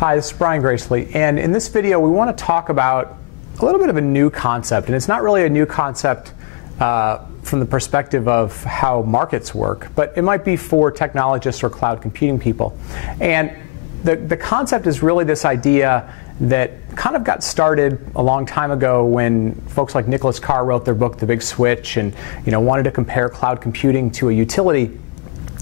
Hi, this is Brian Gracely, and in this video we want to talk about a little bit of a new concept, and it's not really a new concept from the perspective of how markets work, but it might be for technologists or cloud computing people. And the concept is really this idea that kind of got started a long time ago when folks like Nicholas Carr wrote their book, The Big Switch, and wanted to compare cloud computing to a utility.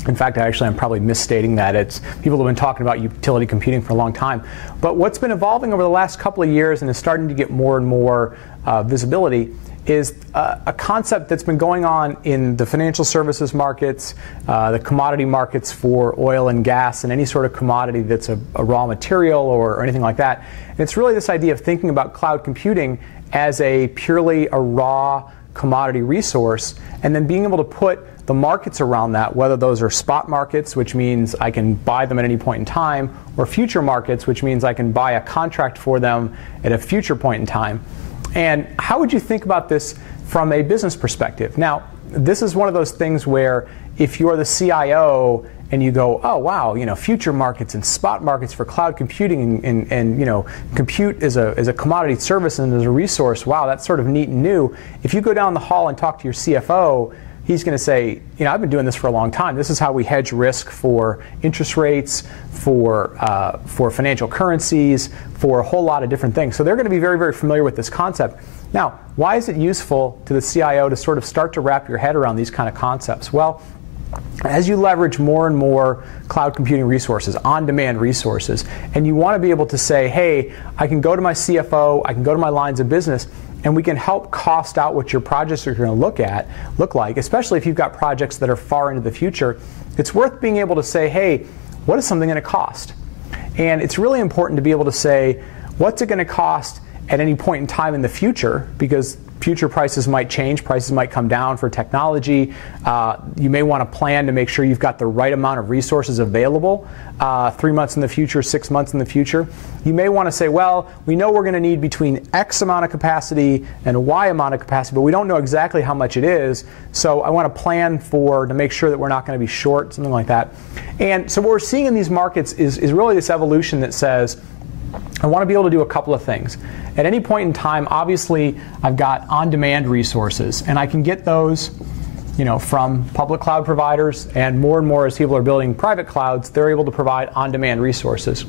In fact, I'm probably misstating that. It's people have been talking about utility computing for a long time. But what's been evolving over the last couple of years and is starting to get more and more visibility is a concept that's been going on in the financial services markets, the commodity markets for oil and gas, and any sort of commodity that's a raw material or anything like that. And it's really this idea of thinking about cloud computing as purely a raw commodity resource, and then being able to put the markets around that, whether those are spot markets, which means I can buy them at any point in time, or future markets, which means I can buy a contract for them at a future point in time. And how would you think about this from a business perspective? Now, this is one of those things where if you're the CIO and you go, oh wow, future markets and spot markets for cloud computing and compute is a commodity service and as a resource, wow, that's sort of neat and new. If you go down the hall and talk to your CFO, he's going to say, I've been doing this for a long time. This is how we hedge risk for interest rates, for financial currencies, for a whole lot of different things. So they're going to be very, very familiar with this concept. Now, why is it useful to the CIO to sort of start to wrap your head around these kind of concepts? Well, as you leverage more and more cloud computing resources, on-demand resources, and you want to be able to say, hey, I can go to my CFO, I can go to my lines of business, and we can help cost out what your projects are going to look like, especially if you've got projects that are far into the future. It's worth being able to say, hey, what is something going to cost? And it's really important to be able to say, what's it going to cost at any point in time in the future, because future prices might change, prices might come down for technology. You may want to plan to make sure you've got the right amount of resources available 3 months in the future, 6 months in the future. You may want to say, well, we know we're going to need between X amount of capacity and Y amount of capacity, but we don't know exactly how much it is, so I want to plan to make sure that we're not going to be short, something like that. And so what we're seeing in these markets is really this evolution that says, I want to be able to do a couple of things. At any point in time, obviously, I've got on-demand resources, and I can get those from public cloud providers, and more as people are building private clouds, they're able to provide on-demand resources.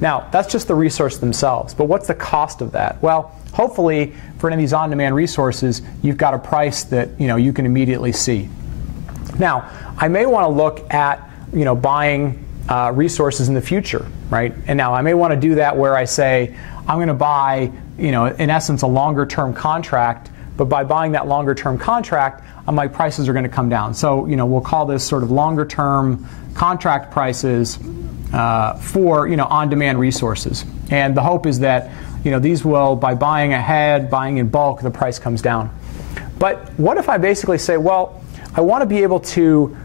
Now, that's just the resource themselves, but what's the cost of that? Well, hopefully, for any of these on-demand resources, you've got a price that you can immediately see. Now, I may want to look at buying resources in the future, right? And now I may want to do that where I say I'm going to buy, in essence, a longer-term contract. But by buying that longer-term contract, my prices are going to come down. So we'll call this sort of longer-term contract prices for on-demand resources. And the hope is that these will, by buying ahead, buying in bulk, the price comes down. But what if I basically say, well, I want to be able to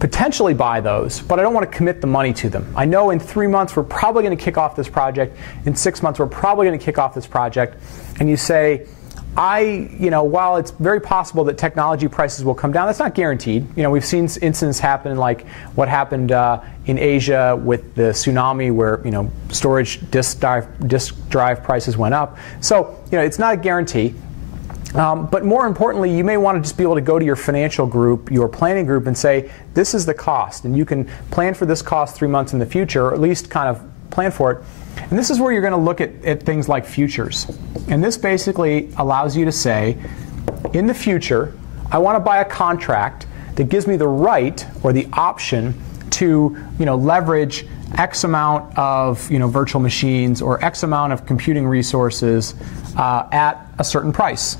potentially buy those, but I don't want to commit the money to them. I know in 3 months we're probably going to kick off this project. In 6 months we're probably going to kick off this project. And you say, while it's very possible that technology prices will come down, that's not guaranteed. We've seen incidents happen like what happened in Asia with the tsunami where, storage disk drive prices went up. So, it's not a guarantee. But more importantly, you may want to just be able to go to your financial group, your planning group, and say, this is the cost. And you can plan for this cost 3 months in the future, or at least kind of plan for it. And this is where you're going to look at things like futures. And this basically allows you to say, in the future, I want to buy a contract that gives me the right or the option to leverage X amount of virtual machines or X amount of computing resources at a certain price.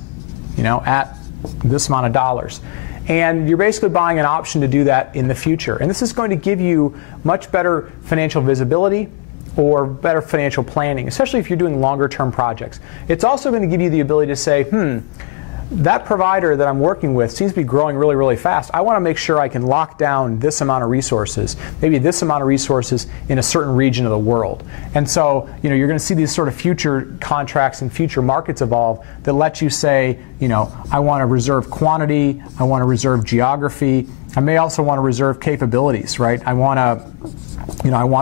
At this amount of dollars. And you're basically buying an option to do that in the future. And this is going to give you much better financial visibility or better financial planning, especially if you're doing longer-term projects. It's also going to give you the ability to say, that provider that I'm working with seems to be growing really, really fast. I want to make sure I can lock down this amount of resources, maybe this amount of resources in a certain region of the world. And so, you're going to see these sort of future contracts and future markets evolve that let you say, I want to reserve quantity, I want to reserve geography, I may also want to reserve capabilities, right? I want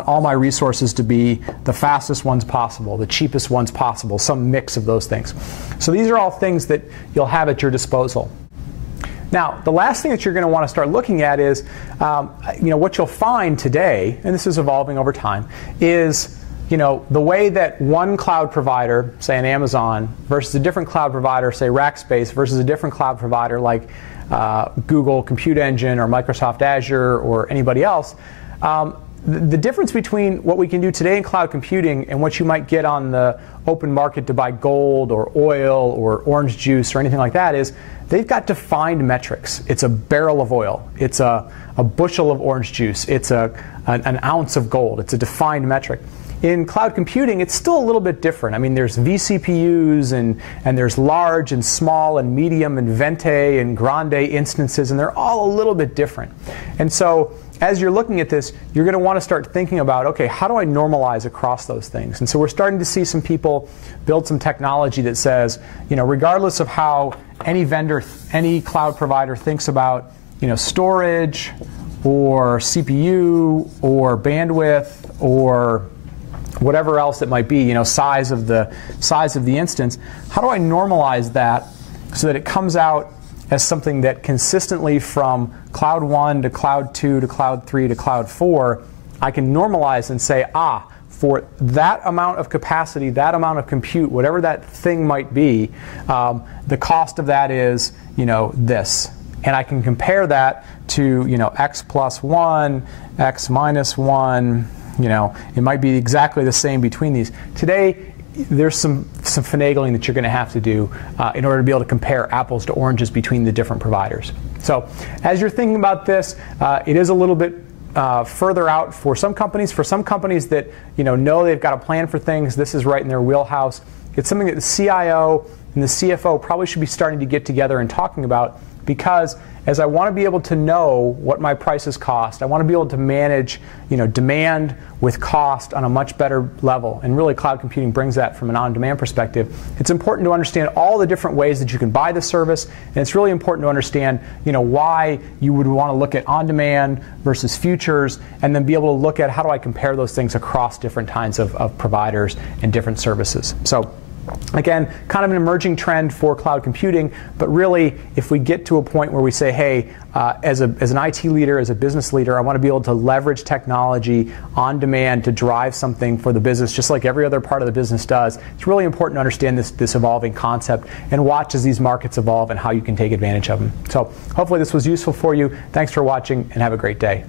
all my resources to be the fastest ones possible, the cheapest ones possible, some mix of those things. So these are all things that you'll have at your disposal. Now, the last thing that you're going to want to start looking at is, what you'll find today, and this is evolving over time, is the way that one cloud provider, say an Amazon, versus a different cloud provider, say Rackspace, versus a different cloud provider like Google Compute Engine or Microsoft Azure or anybody else, the difference between what we can do today in cloud computing and what you might get on the open market to buy gold or oil or orange juice or anything like that is they've got defined metrics. It's a barrel of oil. It's a bushel of orange juice. It's an ounce of gold. It's a defined metric. In cloud computing, it's still a little bit different. I mean, there's vCPUs and there's large and small and medium and Vente and Grande instances, and they're all a little bit different. And so as you're looking at this, you're going to want to start thinking about, okay, how do I normalize across those things? And so we're starting to see some people build some technology that says, regardless of how any vendor, any cloud provider thinks about, storage or CPU or bandwidth or whatever else it might be, size of the instance, how do I normalize that so that it comes out as something that consistently from Cloud 1 to Cloud 2 to Cloud 3 to Cloud 4, I can normalize and say, for that amount of capacity, that amount of compute, whatever that thing might be, the cost of that is, this. And I can compare that to, x plus 1, x minus 1, it might be exactly the same between these. Today, there's some finagling that you're going to have to do in order to be able to compare apples to oranges between the different providers. So as you're thinking about this, it is a little bit further out for some companies. For some companies that know they've got a plan for things, this is right in their wheelhouse. It's something that the CIO and the CFO probably should be starting to get together and talking about, because as I want to be able to know what my prices cost, I want to be able to manage demand with cost on a much better level. And really cloud computing brings that from an on-demand perspective. It's important to understand all the different ways that you can buy the service, and it's really important to understand why you would want to look at on-demand versus futures, and then be able to look at how do I compare those things across different kinds of providers and different services. So again, kind of an emerging trend for cloud computing, but really, if we get to a point where we say, hey, as an IT leader, as a business leader, I want to be able to leverage technology on demand to drive something for the business, just like every other part of the business does, it's really important to understand this evolving concept and watch as these markets evolve and how you can take advantage of them. So hopefully this was useful for you. Thanks for watching, and have a great day.